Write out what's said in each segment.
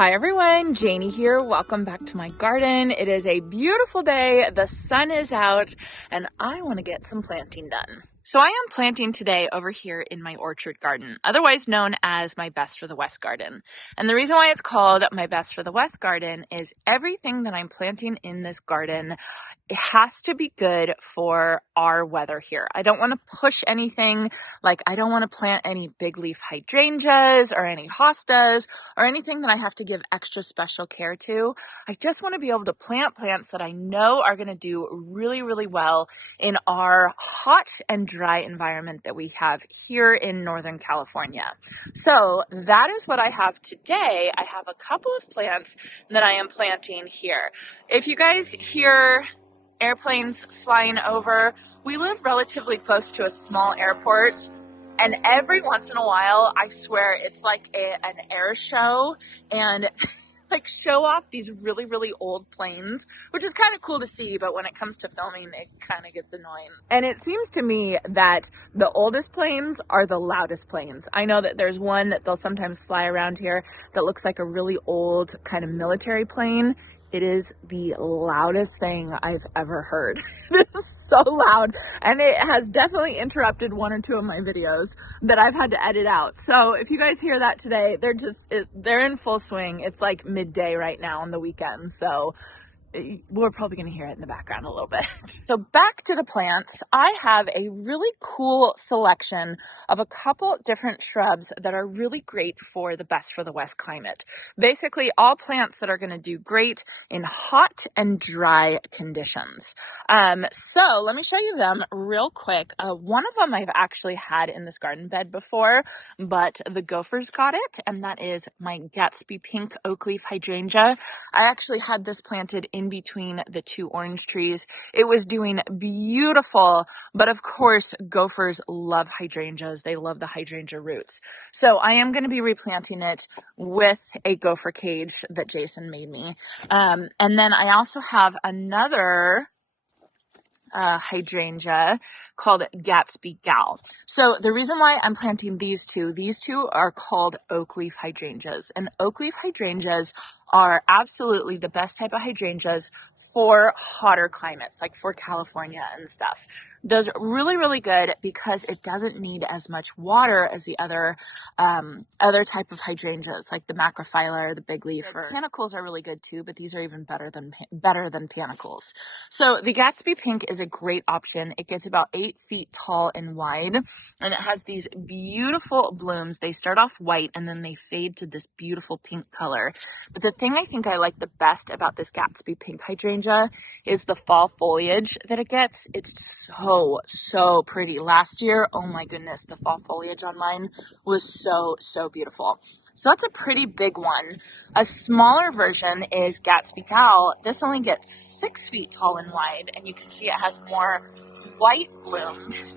Hi everyone, Janey here. Welcome back to my garden. It is a beautiful day. The sun is out and I want to get some planting done. So I am planting today over here in my orchard garden, otherwise known as my Best for the West garden. And the reason why it's called my Best for the West garden is everything that I'm planting in this garden, it has to be good for our weather here. I don't want to push anything, like I don't want to plant any big leaf hydrangeas or any hostas or anything that I have to give extra special care to. I just want to be able to plant plants that I know are going to do really, really well in our hot and dry environment that we have here in Northern California. So that is what I have today. I have a couple of plants that I am planting here. If you guys hear airplanes flying over, we live relatively close to a small airport, and every once in a while, I swear it's like an air show, and like show off these really, really old planes, which is kind of cool to see, but when it comes to filming, it kind of gets annoying. And it seems to me that the oldest planes are the loudest planes. I know that there's one that they'll sometimes fly around here that looks like a really old kind of military plane. It is the loudest thing I've ever heard. It is so loud, and it has definitely interrupted one or two of my videos that I've had to edit out. So if you guys hear that today, they're in full swing. It's like midday right now on the weekend, so we're probably going to hear it in the background a little bit. So back to the plants, I have a really cool selection of a couple different shrubs that are really great for the Best for the West climate. Basically, all plants that are going to do great in hot and dry conditions. So let me show you them real quick. One of them I've actually had in this garden bed before, but the gophers got it, and that is my Gatsby pink oak leaf hydrangea. I actually had this planted in between the two orange trees. It was doing beautiful, but of course, gophers love hydrangeas. They love the hydrangea roots. So I am going to be replanting it with a gopher cage that Jason made me. And then I also have another hydrangea called Gatsby Gal. So the reason why I'm planting these two are called oak leaf hydrangeas, and oak leaf hydrangeas are absolutely the best type of hydrangeas for hotter climates, like for California and stuff. Those are really, really good because it doesn't need as much water as the other type of hydrangeas, like the macrophylla or the big leaf. Or panicles are really good too, but these are even better than panicles. So the Gatsby Pink is a great option. It gets about 8 feet tall and wide, and it has these beautiful blooms. They start off white and then they fade to this beautiful pink color. But the thing I think I like the best about this Gatsby Pink hydrangea is the fall foliage that it gets. It's so pretty. Last year, oh my goodness, the fall foliage on mine was so beautiful. So that's a pretty big one. A smaller version is Gatsby Gal. This only gets 6 feet tall and wide, and you can see it has more white blooms.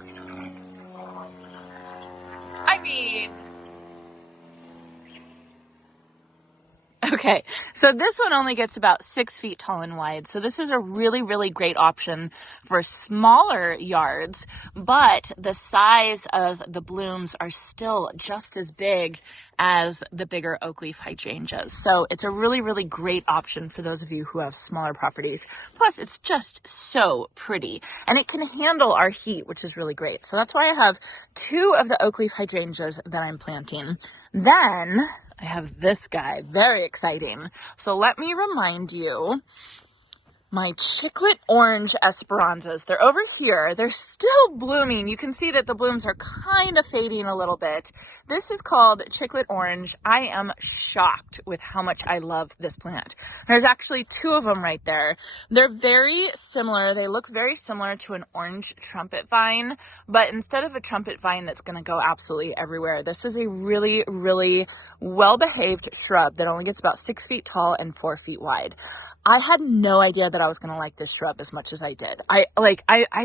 Okay, so this one only gets about 6 feet tall and wide. So this is a really, really great option for smaller yards, but the size of the blooms are still just as big as the bigger oak leaf hydrangeas. So it's a really, really great option for those of you who have smaller properties. Plus, it's just so pretty, and it can handle our heat, which is really great. So that's why I have 2 of the oak leaf hydrangeas that I'm planting. Then I have this guy, very exciting. So let me remind you, my chiclet orange esperanzas. They're over here. They're still blooming. You can see that the blooms are kind of fading a little bit. This is called chiclet orange. I am shocked with how much I love this plant. There's actually 2 of them right there. They're very similar. They look very similar to an orange trumpet vine, but instead of a trumpet vine that's going to go absolutely everywhere, this is a really, really well-behaved shrub that only gets about 6 feet tall and 4 feet wide. I had no idea that I was going to like this shrub as much as I did. I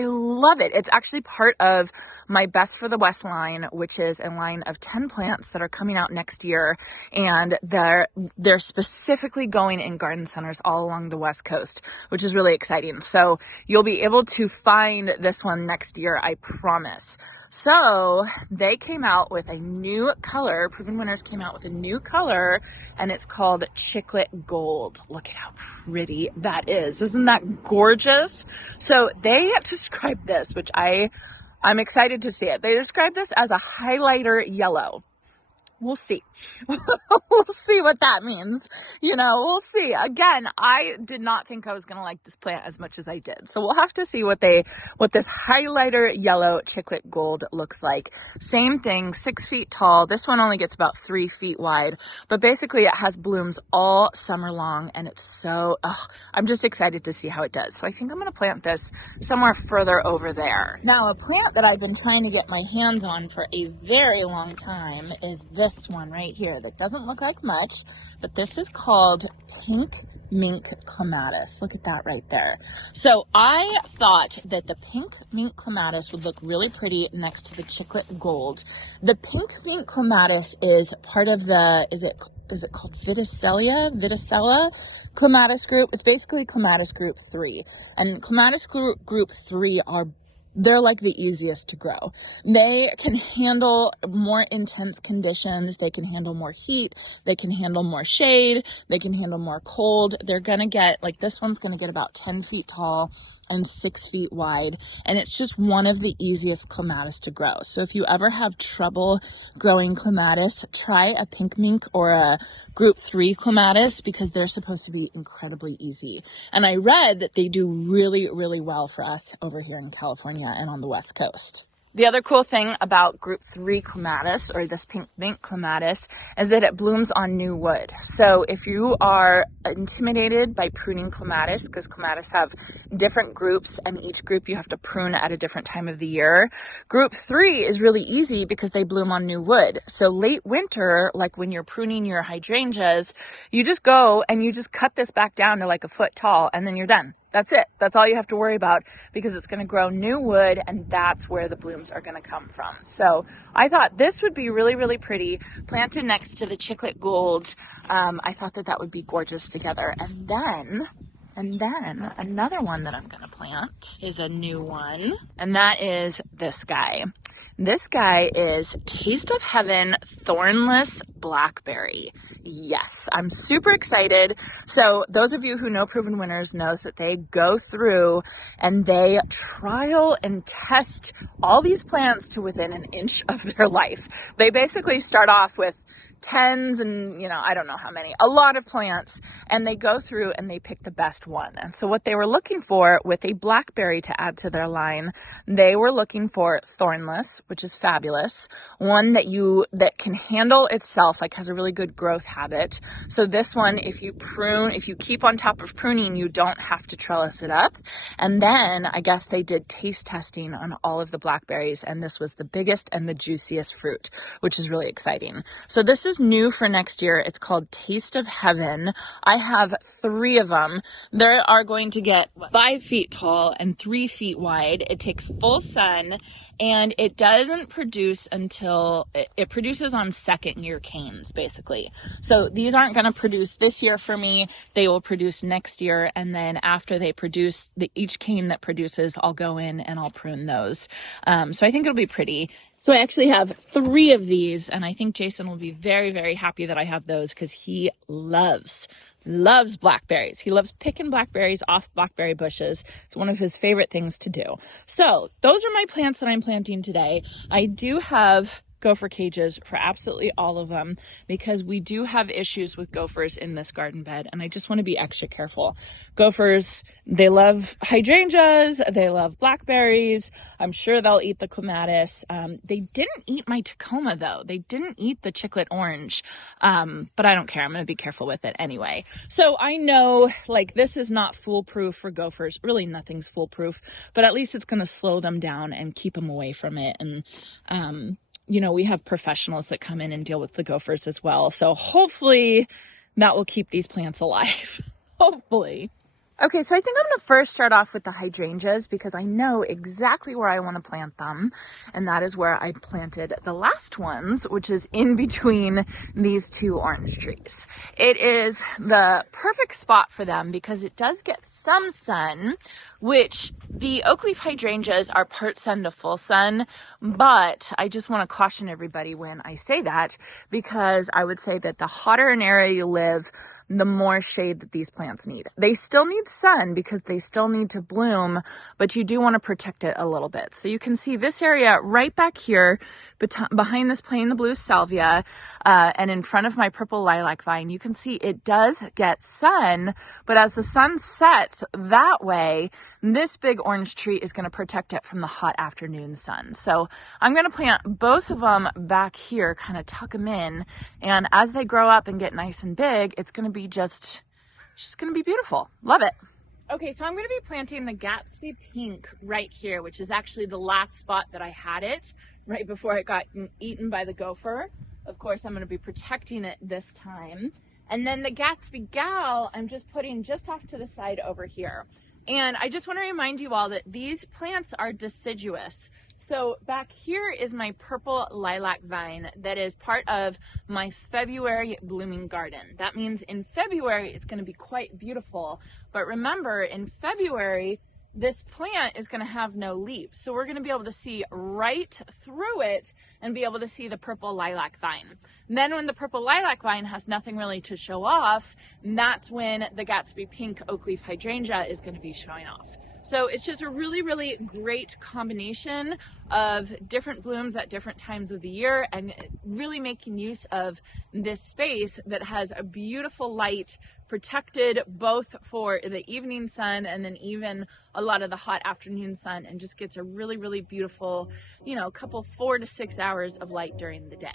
love it. It's actually part of my Best for the West line, which is a line of 10 plants that are coming out next year. And they're specifically going in garden centers all along the West Coast, which is really exciting. So you'll be able to find this one next year, I promise. So they came out with a new color. Proven Winners came out with a new color, and it's called Chiclet Gold. Look at how pretty that is. Isn't that gorgeous? So they described this, which I'm excited to see it. They described this as a highlighter yellow. We'll see. We'll see what that means. You know, we'll see. Again, I did not think I was going to like this plant as much as I did. So we'll have to see what this highlighter yellow Chiclet Gold looks like. Same thing, 6 feet tall. This one only gets about 3 feet wide, but basically it has blooms all summer long, and it's so, I'm just excited to see how it does. So I think I'm going to plant this somewhere further over there. Now, a plant that I've been trying to get my hands on for a very long time is this one right here that doesn't look like much, but this is called Pink Mink Clematis. Look at that right there. So I thought that the Pink Mink Clematis would look really pretty next to the Chiclet Gold. The Pink Mink Clematis is part of the, is it called Viticella Clematis group? It's basically Clematis group 3. And Clematis group 3 they're like the easiest to grow. They can handle more intense conditions. They can handle more heat. They can handle more shade. They can handle more cold. They're going to get, like this one's going to get about 10 feet tall and 6 feet wide. And it's just one of the easiest clematis to grow. So if you ever have trouble growing clematis, try a pink mink or a group 3 clematis, because they're supposed to be incredibly easy. And I read that they do really, really well for us over here in California and on the West Coast. The other cool thing about group 3 clematis, or this pink mink clematis, is that it blooms on new wood. So if you are intimidated by pruning clematis, because clematis have different groups and each group you have to prune at a different time of the year, group 3 is really easy because they bloom on new wood. So late winter, like when you're pruning your hydrangeas, you just go and you just cut this back down to like a foot tall, and then you're done. That's it. That's all you have to worry about, because it's going to grow new wood, and that's where the blooms are going to come from. So I thought this would be really, really pretty planted next to the Chiclet Gold. I thought that would be gorgeous together. And then another one that I'm going to plant is a new one, and that is this guy. This guy is Taste of Heaven Thornless Blackberry. Yes, I'm super excited. So those of you who know Proven Winners knows that they go through and they trial and test all these plants to within an inch of their life. They basically start off with tens and, I don't know how many, a lot of plants, and they go through and they pick the best one. And so what they were looking for with a blackberry to add to their line, they were looking for thornless, which is fabulous, one that can handle itself, like has a really good growth habit. So this one, if you keep on top of pruning, you don't have to trellis it up. And then I guess they did taste testing on all of the blackberries, and this was the biggest and the juiciest fruit, which is really exciting. So this is new for next year. It's called Taste of Heaven. I have 3 of them. They are going to get 5 feet tall and 3 feet wide. It takes full sun, and it doesn't produce until it produces on second year canes, basically. So these aren't going to produce this year for me. They will produce next year. And then after they produce, each cane that produces, I'll go in and I'll prune those. So I think it'll be pretty. So I actually have 3 of these, and I think Jason will be very, very happy that I have those, because he loves blackberries. He loves picking blackberries off blackberry bushes. It's one of his favorite things to do. So those are my plants that I'm planting today. I do have gopher cages for absolutely all of them, because we do have issues with gophers in this garden bed, and I just want to be extra careful. Gophers, they love hydrangeas, they love blackberries. I'm sure they'll eat the clematis. They didn't eat my Tacoma though. They didn't eat the Chiclet Orange, but I don't care. I'm going to be careful with it anyway. So I know, like, this is not foolproof for gophers. Really, nothing's foolproof, but at least it's going to slow them down and keep them away from it. And we have professionals that come in and deal with the gophers as well. So hopefully that will keep these plants alive. Hopefully. Okay, so I think I'm gonna first start off with the hydrangeas because I know exactly where I want to plant them. And that is where I planted the last ones, which is in between these two orange trees. It is the perfect spot for them because it does get some sun, which the oak leaf hydrangeas are part sun to full sun. But I just want to caution everybody when I say that, because I would say that the hotter an area you live, the more shade that these plants need. They still need sun because they still need to bloom, but you do want to protect it a little bit. So you can see this area right back here behind this plain the blue salvia and in front of my purple lilac vine, you can see it does get sun, but as the sun sets that way, this big orange tree is going to protect it from the hot afternoon sun. So I'm going to plant both of them back here, kind of tuck them in, and as they grow up and get nice and big, it's going to be just going to be beautiful. Love it. Okay, so I'm going to be planting the Gatsby Pink right here, which is actually the last spot that I had it right before it got eaten by the gopher. Of course, I'm going to be protecting it this time. And then the Gatsby Gal, I'm just putting just off to the side over here. And I just want to remind you all that these plants are deciduous. So back here is my purple lilac vine that is part of my February blooming garden. That means in February it's going to be quite beautiful. But remember, in February, this plant is going to have no leaves. So we're going to be able to see right through it and be able to see the purple lilac vine. And then when the purple lilac vine has nothing really to show off, that's when the Gatsby Pink oak leaf hydrangea is going to be showing off. So it's just a really, really great combination of different blooms at different times of the year and really making use of this space that has a beautiful light protected both for the evening sun and then even a lot of the hot afternoon sun, and just gets a really, really beautiful, you know, couple 4 to 6 hours of light during the day.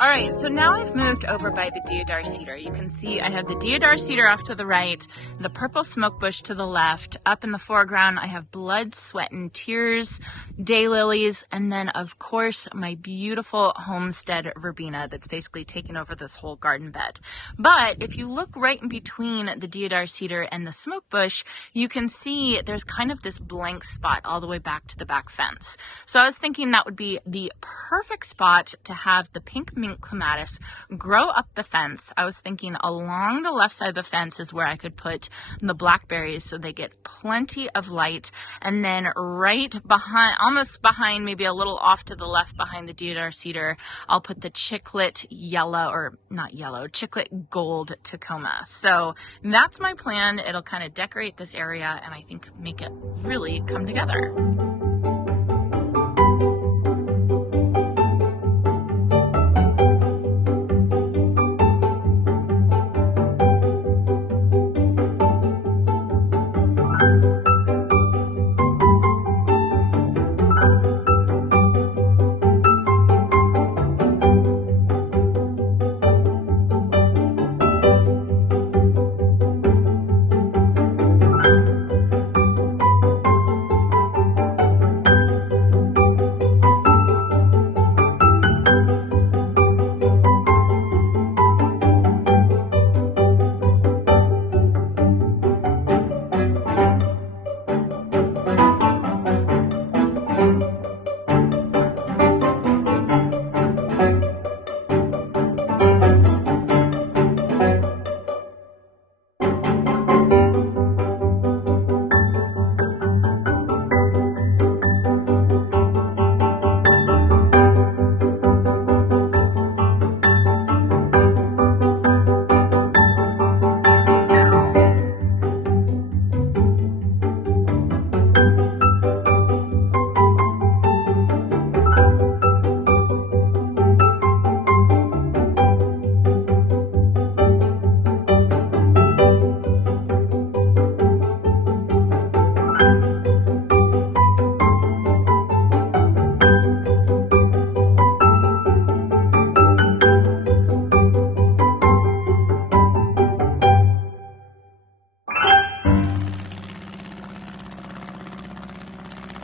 All right, so now I've moved over by the deodar cedar. You can see I have the deodar cedar off to the right, the purple smoke bush to the left. Up in the foreground, I have blood, sweat, and tears, daylilies, and then of course my beautiful homestead verbena that's basically taken over this whole garden bed. But if you look right in between the deodar cedar and the smoke bush, you can see there's kind of this blank spot all the way back to the back fence. So I was thinking that would be the perfect spot to have the pink mint clematis grow up the fence. I was thinking along the left side of the fence is where I could put the blackberries so they get plenty of light, and then right behind, almost behind, maybe a little off to the left behind the deodar cedar, I'll put the chiclet yellow, or not yellow, chiclet gold tacoma. So that's my plan. It'll kind of decorate this area and I think make it really come together.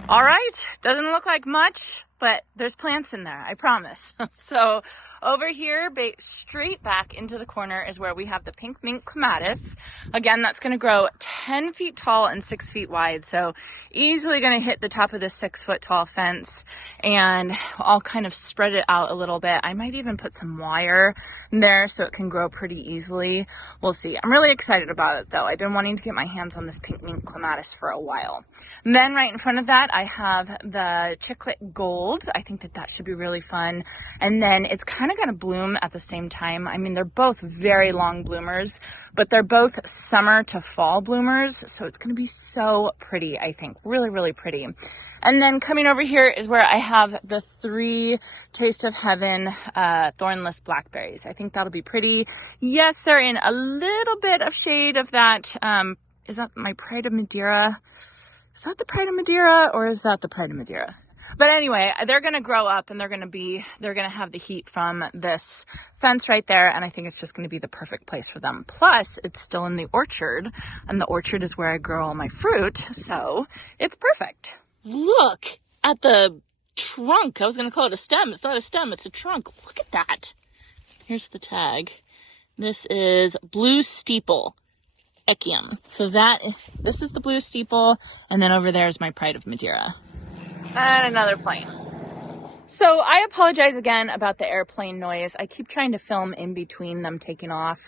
All right, doesn't look like much, but there's plants in there, I promise. So over here, straight back into the corner is where we have the pink mint clematis. Again, that's gonna grow 10 feet tall and 6 feet wide. So easily gonna hit the top of this 6 foot tall fence, and I'll kind of spread it out a little bit. I might even put some wire in there so it can grow pretty easily. We'll see. I'm really excited about it though. I've been wanting to get my hands on this pink mint clematis for a while. And then right in front of that, I have the chiclet gold. I think that should be really fun. And then it's kind of going to bloom at the same time. I mean, they're both very long bloomers, but they're both summer to fall bloomers. So it's going to be so pretty, I think. Really, really pretty. And then coming over here is where I have the 3 Taste of Heaven thornless blackberries. I think that'll be pretty. Yes, they're in a little bit of shade of that. Is that my Pride of Madeira? Is that the Pride of Madeira, or is that the Pride of Madeira? But anyway, they're going to grow up and they're going to have the heat from this fence right there. And I think it's just going to be the perfect place for them. Plus, it's still in the orchard, and the orchard is where I grow all my fruit. So it's perfect. Look at the trunk. I was going to call it a stem. It's not a stem. It's a trunk. Look at that. Here's the tag. This is blue steeple. Echium. So this is the blue steeple, and then over there is my Pride of Madeira. And another plane. So I apologize again about the airplane noise. I keep trying to film in between them taking off,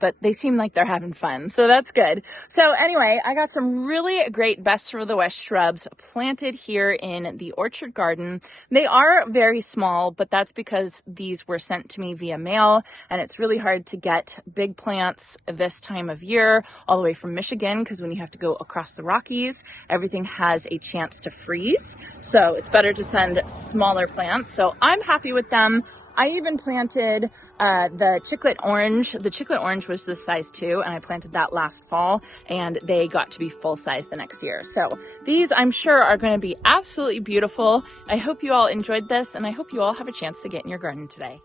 but they seem like they're having fun, so that's good. So anyway, I got some really great Best for the West shrubs planted here in the orchard garden. They are very small, but that's because these were sent to me via mail, and it's really hard to get big plants this time of year all the way from Michigan, because when you have to go across the Rockies, everything has a chance to freeze. So it's better to send smaller plants. So I'm happy with them. I even planted the chiclet orange. The chiclet orange was this size too, and I planted that last fall, and they got to be full size the next year. So these, I'm sure, are going to be absolutely beautiful. I hope you all enjoyed this, and I hope you all have a chance to get in your garden today.